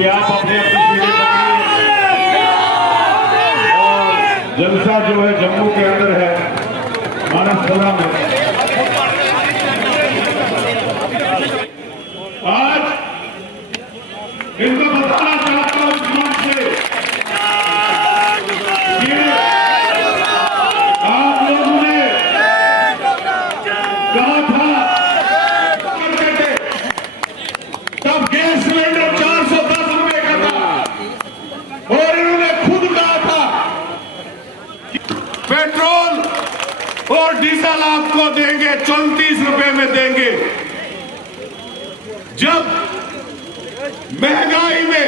कि आप अपने तस्वीरें पकड़िए और जलसा जो है जम्मू के अंदर है, मानसपुरा में। आज इनको बताना चाहता हूं मंच से कि आप लोगों ने कहा था तब गैस सिलेंडर 410 रुपए का था और इन्होंने खुद कहा था पेट्रोल और डीजल आपको देंगे 34 रुपए में देंगे। जब महंगाई में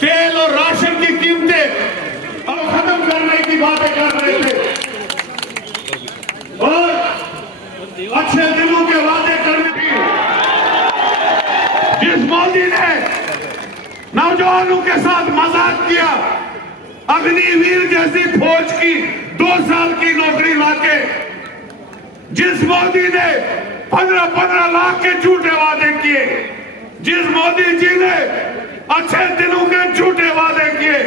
तेल और राशन की कीमतें अब खत्म करने की बातें कर रहे थे और अच्छे दिनों के वादे करने की, जिस मोदी ने नौजवानों के साथ मजाक किया, अग्निवीर जैसी फौज की 2 साल की नौकरी लाके, जिस मोदी ने 15-15 लाख के झूठे वादे किए, जिस मोदी जी ने अच्छे दिनों के झूठे वादे किए,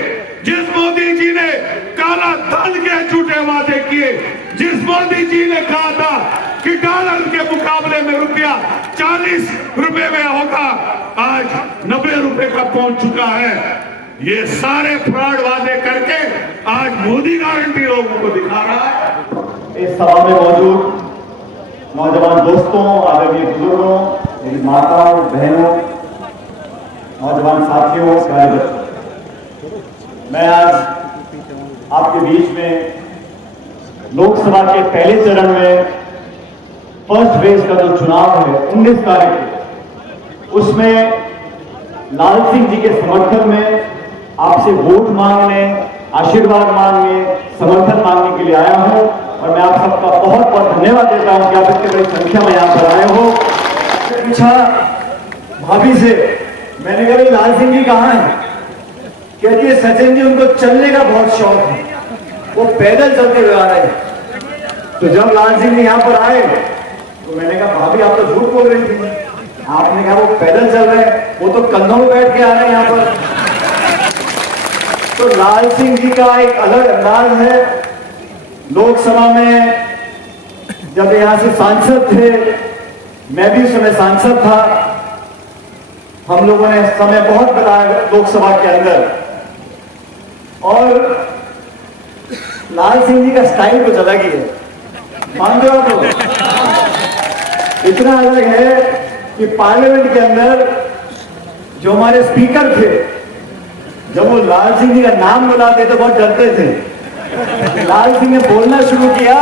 जिस मोदी जी ने काला धन के झूठे वादे किए, जिस मोदी जी ने कहा था कि डॉलर के मुकाबले में रुपया 40 रुपए में होगा, आज 90 रुपए का पहुंच चुका है। ये सारे फ्रॉड वादे करके आज मोदी गारंटी लोगों को दिखा रहा है। इस सभा में मौजूद नौजवान दोस्तों, आदरणीय बुजुर्गों, मेरी माताओं, बहनों, नौजवान साथियों, प्यारे बच्चों, मैं आज आपके बीच में लोकसभा के पहले चरण में फर्स्ट फेज का जो चुनाव है 19 तारीख को, उसमें लाल सिंह जी के समर्थन में आपसे वोट मांगने, आशीर्वाद मांगने, समर्थन मांगने के लिए आया हूं और मैं आप सबका बहुत बहुत धन्यवाद देता हूं कि आप इतनी बड़ी संख्या में यहां पर आए हो। पूछा भाभी से, मैंने कहा लाल सिंह जी कहाँ हैं? कहती है सचिन जी उनको चलने का बहुत शौक है, वो पैदल चलते हुए आ रहे हैं। तो जब लाल सिंह जी यहाँ पर आए तो मैंने कहा भाभी आप तो झूठ बोल रही थी, आपने कहा वो पैदल चल रहे हैं, वो तो कंधों में बैठ के आ रहे हैं यहाँ पर। तो लाल सिंह जी का एक अलग अंदाज है। लोकसभा में जब यहाँ से सांसद थे, मैं भी उस समय सांसद था, हम लोगों ने समय बहुत बताया लोकसभा के अंदर, और लाल सिंह जी का स्टाइल कुछ अलग ही है, मान दो आप लोग। इतना अलग है कि पार्लियामेंट के अंदर जो हमारे स्पीकर थे, जब वो लाल सिंह जी का नाम बुलाते तो बहुत डरते थे। लाल सिंह ने बोलना शुरू किया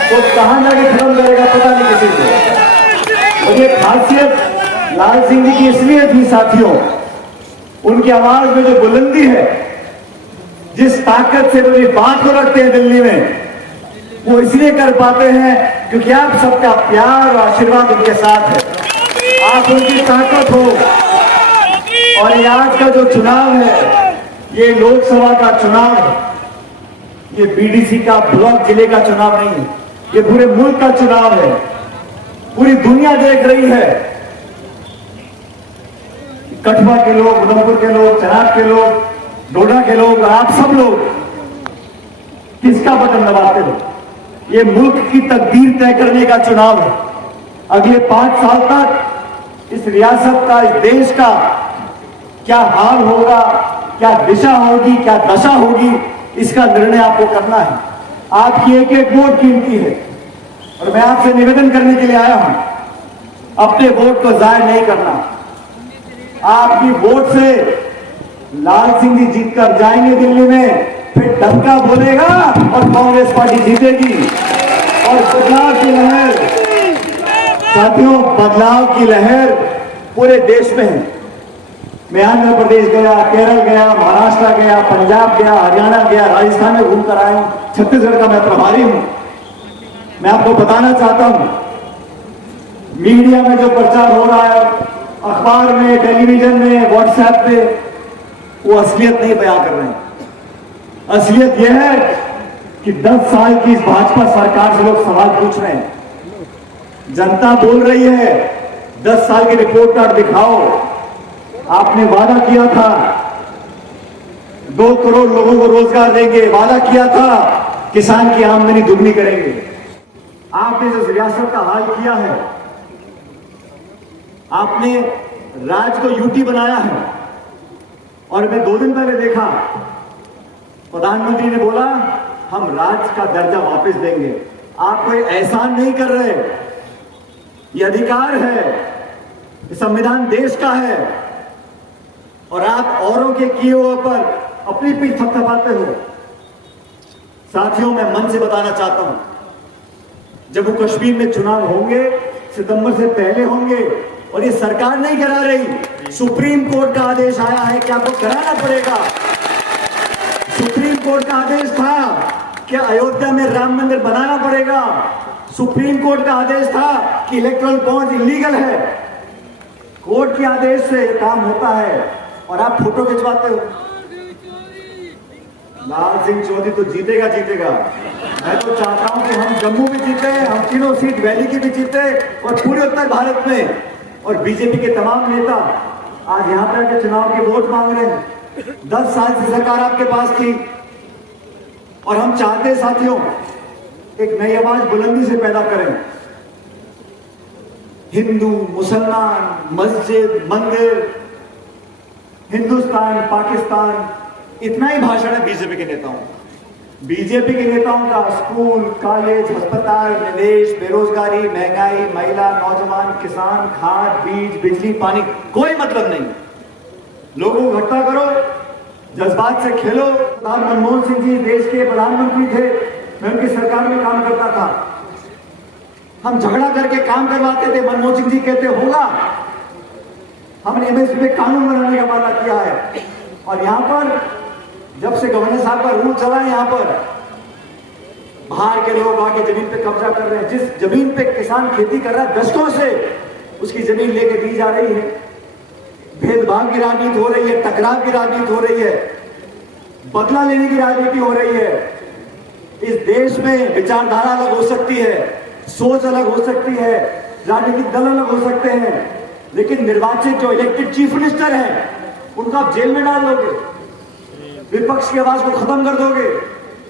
तो कहां जाके खत्म करेगा पता नहीं किसी को। और ये खासियत लाल सिंह जी की इसलिए थी साथियों, उनकी आवाज में जो बुलंदी है, जिस ताकत से वो ये बात को रखते हैं दिल्ली में, वो इसलिए कर पाते हैं क्योंकि आप सबका प्यार और आशीर्वाद उनके साथ है, आप उनकी ताकत हो। और ये आज का जो चुनाव है, ये लोकसभा का चुनाव है, ये बीडीसी का ब्लॉक जिले का चुनाव नहीं है, ये पूरे मुल्क का चुनाव है। पूरी दुनिया देख रही है, कठुआ के लोग, उधमपुर के लोग, चनाब के लोग, डोडा के लोग, आप सब लोग किसका बटन दबाते हो। ये मुल्क की तकदीर तय करने का चुनाव है। अगले 5 साल तक इस रियासत का, इस देश का क्या हाल होगा, क्या दिशा होगी, क्या दशा होगी, इसका निर्णय आपको करना है। आपकी एक एक वोट कीमती है और मैं आपसे निवेदन करने के लिए आया हूं, अपने वोट को जाया नहीं करना। आपकी वोट से लाल सिंह जी जीतकर जाएंगे दिल्ली में, फिर डंका बोलेगा और कांग्रेस पार्टी जीतेगी। और बदलाव की लहर, साथियों, बदलाव की लहर पूरे देश में है। मैं आंध्र प्रदेश गया, केरल गया, महाराष्ट्र गया, पंजाब गया, हरियाणा गया, राजस्थान में घूमकर आया हूं, छत्तीसगढ़ का मैं प्रभारी हूं। मैं आपको बताना चाहता हूं, मीडिया में जो प्रचार हो रहा है, अखबार में, टेलीविजन में, व्हाट्सएप पे, वो असलियत नहीं बयां कर रहे हैं। असलियत यह है कि 10 साल की इस भाजपा सरकार से लोग सवाल पूछ रहे हैं, जनता बोल रही है 10 साल की रिपोर्ट कार्ड दिखाओ। आपने वादा किया था 2 करोड़ लोगों को रोजगार देंगे, वादा किया था किसान की आमदनी दुगनी करेंगे। आपने जिस रियासत का हाल किया है, आपने राज्य को यूटी बनाया है। और मैं 2 दिन पहले देखा, प्रधानमंत्री ने बोला हम राज्य का दर्जा वापस देंगे। आप कोई एहसान नहीं कर रहे, ये अधिकार है, ये संविधान देश का है, और आप औरों के किए हुए पर अपनी पीठ थपथपाते हो। साथियों, मैं मन से बताना चाहता हूं, जम्मू कश्मीर में चुनाव होंगे, सितंबर से पहले होंगे, और ये सरकार नहीं करा रही, सुप्रीम कोर्ट का आदेश आया है कि आपको कराना पड़ेगा। सुप्रीम कोर्ट का आदेश था कि अयोध्या में राम मंदिर बनाना पड़ेगा। सुप्रीम कोर्ट का आदेश था कि इलेक्ट्रल बॉन्ड इलीगल है। कोर्ट के आदेश से काम होता है और आप फोटो खिंचवाते हो। लाल सिंह चौधरी तो जीतेगा जीतेगा। मैं तो चाहता हूं कि हम जम्मू भी जीते, हम तीनों सीट वैली की भी जीते, और पूरे उत्तर भारत में। और बीजेपी के तमाम नेता आज यहां पर आके चुनाव के वोट मांग रहे हैं। 10 साल से सरकार आपके पास थी, और हम चाहते साथियों एक नई आवाज बुलंदी से पैदा करें। हिंदू, मुसलमान, मस्जिद, मंदिर, हिंदुस्तान, पाकिस्तान, इतना ही भाषण है बीजेपी के नेताओं। बीजेपी के नेताओं का स्कूल, कॉलेज, अस्पताल, निवेश, बेरोजगारी, महंगाई, महिला, नौजवान, किसान, खाद, बीज, बिजली, पानी, कोई मतलब नहीं। लोगों को इकट्ठा करो, जज्बात से खेलो। मनमोहन सिंह जी देश के प्रधानमंत्री थे, मैं उनकी सरकार में काम करता था। हम झगड़ा करके काम करवाते थे, मनमोहन सिंह जी कहते होगा। हमने एमएसपी में कानून बनाने का वादा किया है, और यहां पर जब से गवर्नर साहब का रूल चला है, यहां पर बाहर के लोग आके जमीन पे कब्जा कर रहे हैं। जिस जमीन पे किसान खेती कर रहा है दशकों से, उसकी जमीन लेके दी जा रही है। भेदभाव की राजनीति हो रही है, टकराव की राजनीति हो रही है, बदला लेने की राजनीति हो रही है। इस देश में विचारधारा अलग हो सकती है, सोच अलग हो सकती है, राजनीतिक दल अलग हो सकते हैं, लेकिन निर्वाचित जो इलेक्टेड चीफ मिनिस्टर हैं, उनको आप जेल में डाल दोगे, विपक्ष की आवाज को खत्म कर दोगे।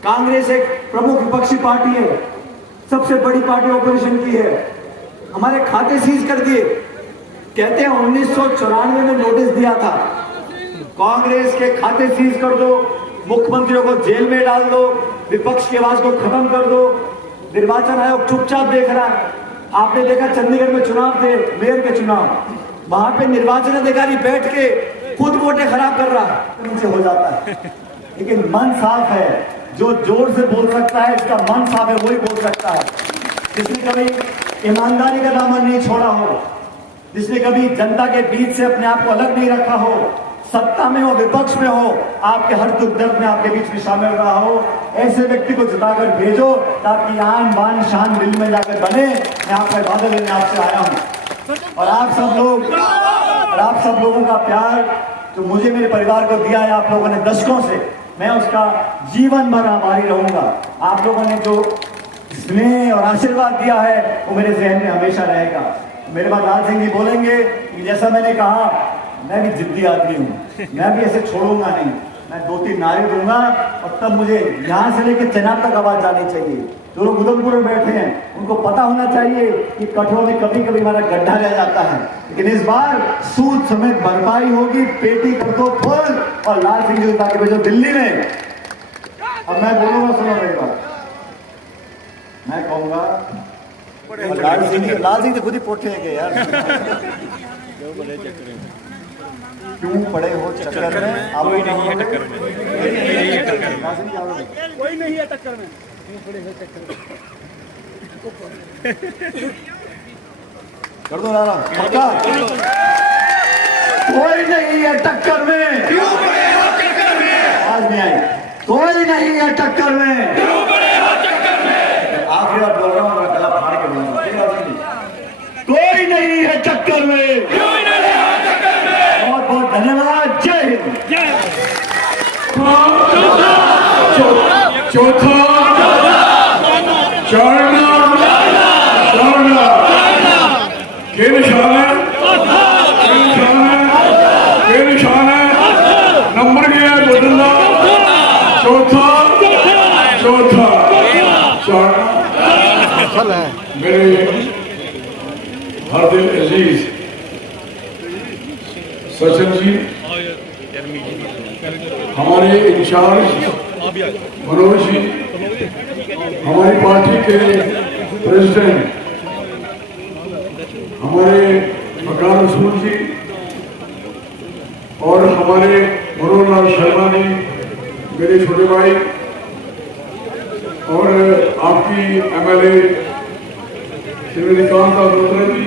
कांग्रेस एक प्रमुख विपक्षी पार्टी है, सबसे बड़ी पार्टी ऑपोजिशन की है। हमारे खाते सीज कर दिए। कहते हैं 1994 में नोटिस दिया था, कांग्रेस के खाते सीज कर दो, मुख्यमंत्रियों को जेल में डाल दो, विपक्ष की आवाज को खत्म कर दो। निर्वाचन आयोग चुपचाप देख रहा है। आपने देखा चंडीगढ़ में चुनाव थे, मेयर के चुनाव, वहां पे निर्वाचन अधिकारी बैठ के खुद वोटें खराब कर रहा है, नीचे हो जाता है। लेकिन मन साफ है, जो जोर से बोल सकता है, इसका मन साफ है, वही बोल सकता है। जिसने कभी ईमानदारी का दामन नहीं छोड़ा हो, जिसने कभी जनता के बीच से अपने आप को अलग नहीं रखा हो, सत्ता में हो, विपक्ष में हो, आपके हर दुख दर्द में आपके बीच में शामिल रहा हो, ऐसे व्यक्ति को जिताकर भेजो ताकि आन बान शान दिल में जाकर बने। मैं आपका वादा लेने आपसे आया हूं, और आप सब लोगों का प्यार जो मुझे मेरे परिवार को दिया है आप लोगों ने दशकों से, मैं उसका जीवन भर आभारी रहूंगा। आप लोगों ने जो स्नेह और आशीर्वाद दिया है वो मेरे जहन में हमेशा रहेगा। मेरे बाद लाल सिंह जी बोलेंगे कि जैसा मैंने कहा, मैं भी जिद्दी आदमी हूं, मैं भी ऐसे छोड़ूंगा नहीं। मैं 2-3 नारे दूंगा, और तब मुझे यहां से लेकर चेनाब तक आवाज जानी चाहिए। जो लोग उधमपुर में बैठे हैं उनको पता होना चाहिए कि कठोर में कभी कभी हमारा गड्ढा रह जाता है, लेकिन इस बार सूद समेत भरपाई होगी। पेटी कर दो फुल, और लाल सिंह जी उतार के भेजो दिल्ली में। अब मैं बोलूंगा, सुनो मेरी बात, मैं कहूंगा लाल सिंह तो खुद ही पोटे है यार। क्यों पड़े हो चक्कर में? आप कोई नहीं है टक्कर में, कोई नहीं है टक्कर में, कर दो नारा पक्का। कोई नहीं है टक्कर में, क्यों पड़े हो चक्कर में? आज नहीं आई। कोई नहीं है टक्कर में, क्यों पड़े हो चक्कर में? आखिरी बार बोल रहा हूँ, मैं गला फाड़ के बोलूंगा। कोई नहीं है चक्कर में, क्यों नहीं हो चक्कर में? बहुत बहुत धन्यवाद। जय हिंद। चौथा चढ़ना किन शान फल है। मेरे हर दिल अजीज सचिन जी, हमारे इंचार्ज मनोज जी, हमारी पार्टी के प्रेसिडेंट हमारे मकान रसूल जी और हमारे मनोज लाल शर्मा जी, मेरे छोटे भाई, और आपकी एमएलए श्रीमती कांता मल्होत्रा जी,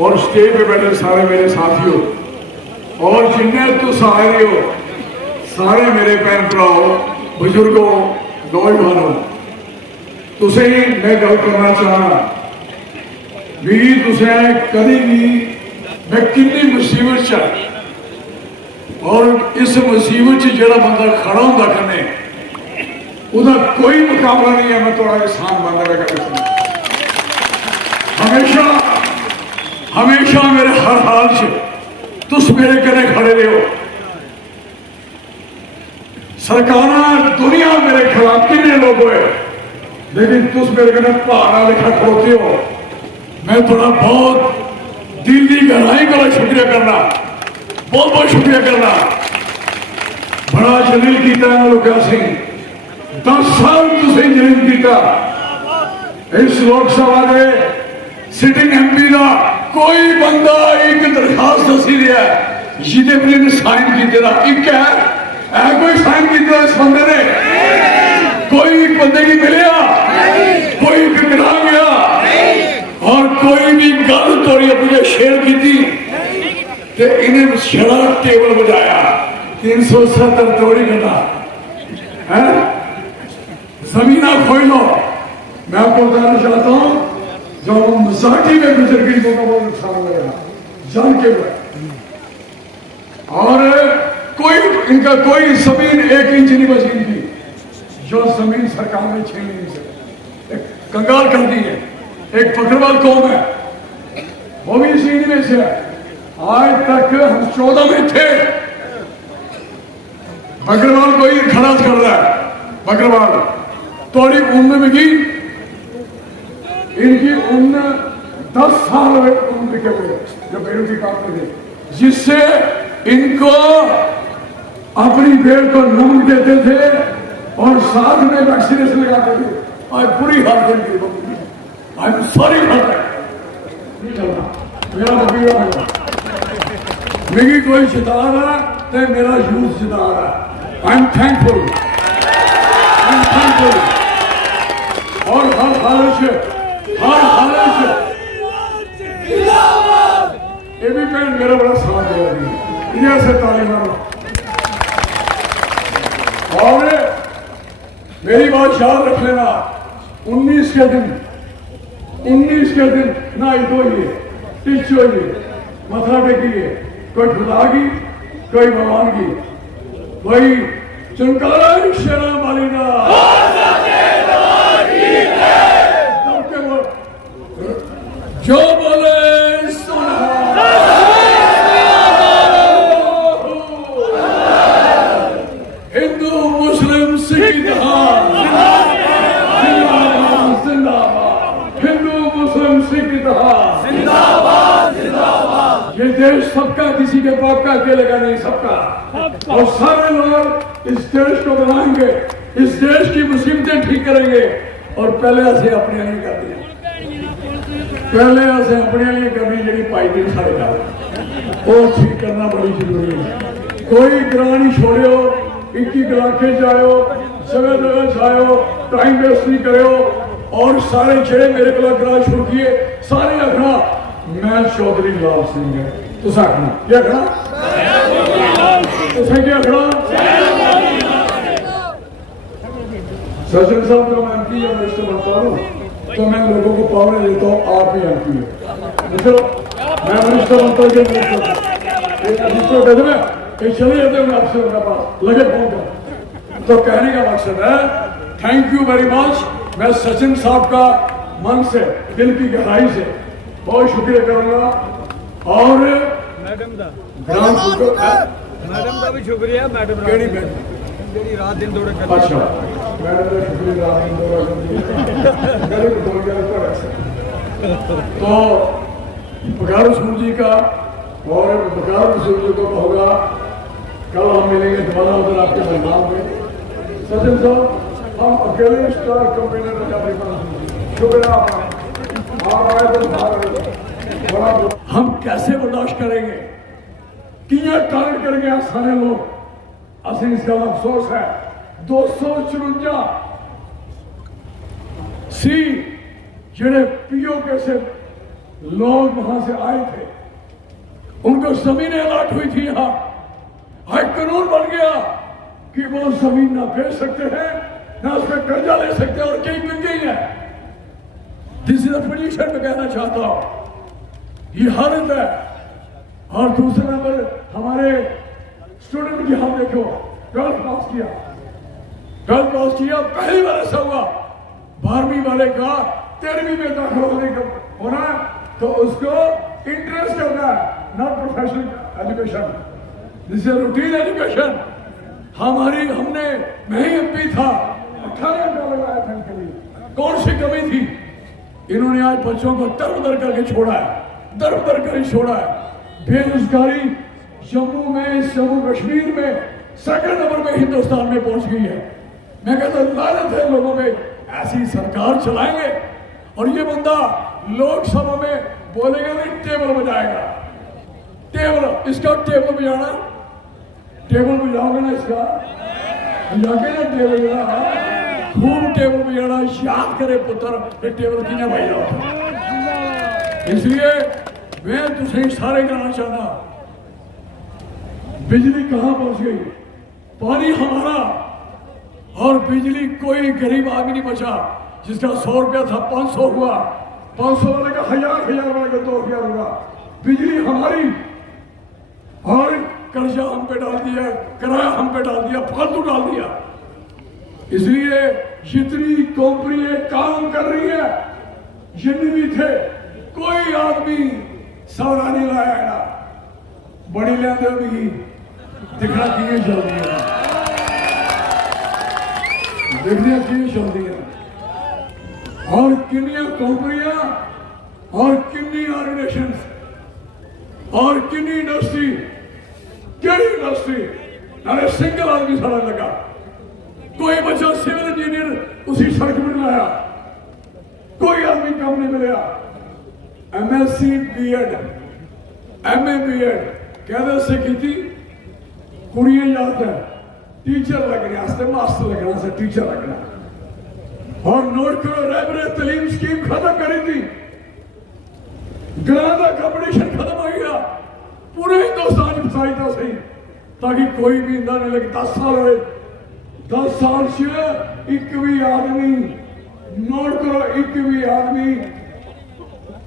और स्टेज पे बैठे सारे मेरे साथियों, और जिन्हें तुस आए हो सारे मेरे भैन भराओ, बुजुर्गों, नौजवानों, तुसें मैं गल करना चाहना भी तुसें कभी भी मैं कितनी मुसीबत च, और इस मुसीबत च जेड़ा बंदा खड़ा होंदा कन्ने उदा कोई मुकाबला नहीं है। मैं थोड़ा एहसान मानना लगा, हमेशा हमेशा मेरे हर हाल च तुस मेरे कने खड़े रहो। सरकार दुनिया मेरे खिलाफ कितने लोग हुए, लेकिन तुस मेरे कने पहाड़ा लेखा खड़ोते हो। मैं थोड़ा बहुत दिल की गहराई का शुक्रिया करना, बहुत बहुत शुक्रिया करना। बड़ा जलील किया लोका सिंह, 10 साल तुसें जलील किया। इस लोकसभा के सिटिंग एमपी का कोई बंदा एक दरखास्त दसी दिया जिदे पर इन्हें साइन किया, एक है कोई साइन किया इस बंदे ने? कोई बंदे की मिलिया, कोई बिगड़ा गया, और कोई भी गल तोड़ी अपनी शेयर की थी तो इन्हें छड़ा टेबल बजाया 370 तोड़ी करना है। जमीना खोल लो। मैं आपको बताना चाहता हूं, जो मसाकी में गुजर गई तो बहुत नुकसान हुआ जान के हुआ, और कोई इनका कोई जमीन 1 इंच नहीं बची इनकी, जो जमीन सरकार ने छीन ली से कंगाल कर दी है। एक बकरवाल कौम है, वो भी इसी में से है। आज तक हम 14 में थे, बकरवाल कोई खड़ा कर रहा है। बकरवाल थोड़ी उम्र में गई, इनकी उम्र 10 साल उम्र के हुए जो बेरों की काम थे, जिससे इनको अपनी बेड़ को नून देते थे और साथ में वैक्सीनेशन लगाते थे। आज बुरी हालत है, I am sorry for that. मेरा वकील मेरी कोई जिता रहा तो मेरा यूथ जिता रहा। I am thankful, I am thankful. और हर हालत ये भी मैं मेरा बड़ा साथ दे रही है, इन्हें से तालीम। और मेरी बात याद रख लेना, 19 के दिन ना धोइए, टिच होइए, मथा टेकिए, कोई खुदा की, कोई भगवान की, कोई चंकारा शर्म वाली ना जो बोले सुना। हिंदू मुस्लिम सिख इतिहास जिंदाबाद, हिंदू मुस्लिम सिख इतिहास जिंदाबाद, जिंदाबाद। ये देश सबका, किसी के बाप का अकेले का नहीं, सबका, और सारे लोग इस देश को बनाएंगे, इस देश की मुसीबतें ठीक करेंगे। और पहले ऐसे अपने लिए कर दिया, पहले ऐसे अपने लिए करनी जी पाई थी साढ़े घर, वो ठीक करना बड़ी जरूरी है। कोई ग्रां नहीं छोड़ो, एक इलाके जाओ, जगह जगह जाओ, टाइम वेस्ट नहीं करो। और सारे जेड़े मेरे को ग्रां छोड़ किए सारे आखना मैं चौधरी लाल सिंह है, तुस आखना क्या आखना, तुसें क्या आखना। सचिन साहब का मैं एमपी या मिनिस्टर बनता हूँ तो मैं लोगों को पावर देता हूँ, आप ही एमपी है। चलो मैं मिनिस्टर बनता हूँ, चले जाते हैं आपसे उनके पास लगे पहुंच। तो कहने का मकसद है थैंक यू वेरी मच। मैं सचिन साहब का मन से, दिल की गहराई से बहुत शुक्रिया करूंगा। और मैडम दा ग्राम मैडम का भी शुक्रिया। मैडम केड़ी मैडम रात दिन दौड़े। अच्छा मैं तो शुक्रिया तो बकार रसूल जी का और बकार रसूल जी को होगा। कल हम मिलेंगे दोबारा उधर आपके मेहमान में। सचिन साहब हम अकेले स्टार कंपेनर शुक्रिया आप आए तो बड़ा हम कैसे बर्दाश्त करेंगे कि यह टारगेट करेंगे सारे लोग। असं इसका अफसोस है 254 सी जेड़े पीओके से लोग वहां से आए थे उनको जमीनें अलॉट हुई थी। यहां हाई कानून बन गया कि वो जमीन ना बेच सकते हैं ना उस पर कर्जा ले सकते हैं और कई बिक गई है। दिस इज पोजीशन में कहना चाहता हूं ये हालत है। और दूसरा नंबर हमारे स्टूडेंट की हम देखो 12th पास किया पहली बार ऐसा हुआ 12वीं वाले का 13वीं में दाखिल होने का होना तो उसको इंटरेस्ट करना है not professional education this is routine education. हमने मैं ही एमपी था 18 घंटा लगाया था इनके लिए। कौन सी कमी थी? इन्होंने आज बच्चों को दर करके छोड़ा है दर कर छोड़ा है। बेरोजगारी जम्मू कश्मीर में सेकंड नंबर में हिंदुस्तान में पहुंच गई है। मैं कहता हूं लानत है लोगों में ऐसी सरकार चलाएंगे और ये बंदा लोकसभा में बोलेगा नहीं टेबल बजाएगा। टेबल इसका टेबल बजाना टेबल बजाओगे ना इसका बजाओगे ना टेबल बजाना खूब टेबल बजाना याद करे पुत्र ये टेबल किने बजाओ। इसलिए मैं तुझे इशारे करना चाहता बिजली कहां पहुंच गई पानी हमारा और बिजली कोई गरीब आदमी नहीं बचा जिसका 100 रुपया था 500 हुआ 500 वाले का 1000 वाले का 2000 हुआ। बिजली हमारी और कर्जा हम पे डाल दिया किराया हम पे डाल दिया फालतू डाल दिया। इसलिए जितनी कंपनियां काम कर रही है जितने भी थे कोई आदमी सौदा नहीं लाया ना बड़ी लेंदे भी दिखना किए चलती है देखने किए चलती है और किन्नी कंपनियां और किन्नी ऑर्गेनाइजेशन और किन्नी इंडस्ट्री केड़ी इंडस्ट्री अरे सिंगल आदमी सारा लगा कोई बच्चा सिविल इंजीनियर उसी सड़क में लाया कोई आदमी काम नहीं मिला। MSc BEd MA BEd कहते से की कुड़ियां याद है टीचर लगने मास्टर लगना से टीचर लगना और नोट करो रहबरे तलीम स्कीम खत्म करी थी। ग्रां का कंपटीशन खत्म हो गया पूरे हिंदुस्तान में फसाई था सही ताकि कोई भी इंदा नहीं लगे 10 साल हो 10 साल से एक भी आदमी नोट करो एक भी आदमी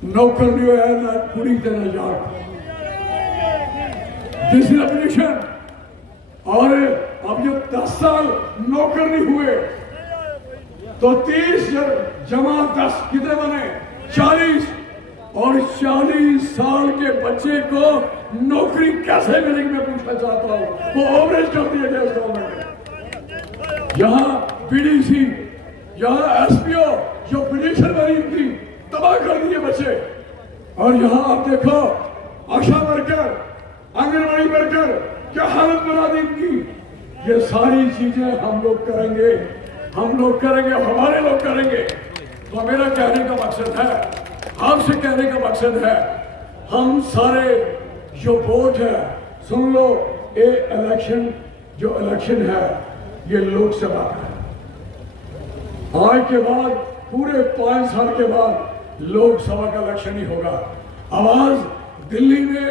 नौकर नहीं होया ना कुड़ी ते ना जाट दिस इज पोजीशन। और अब जब 10 साल नौकर नहीं हुए तो 30 जमा 10 कितने बने 40 और 40 साल के बच्चे को नौकरी कैसे मिलेगी मैं पूछना चाहता हूं। वो ओवरेज कर दिया गया गवर्नमेंट यहां पीडीसी यहां एसपीओ जो पिटीशन बनी थी तबाह कर दिए बच्चे। और यहां आप देखो आशा वर्कर आंगनबाड़ी वर्कर क्या हालत बना दी इनकी। ये सारी चीजें हम लोग करेंगे हमारे लोग करेंगे। तो मेरा कहने का मकसद है आपसे कहने का मकसद है हम सारे जो वोट है सुन लो ये इलेक्शन जो इलेक्शन है ये लोकसभा का है। आज के बाद पूरे 5 साल के बाद लोकसभा का इलेक्शन ही होगा। आवाज दिल्ली में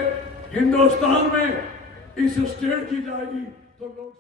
हिंदुस्तान में इस स्टेट की जाएगी तो लोग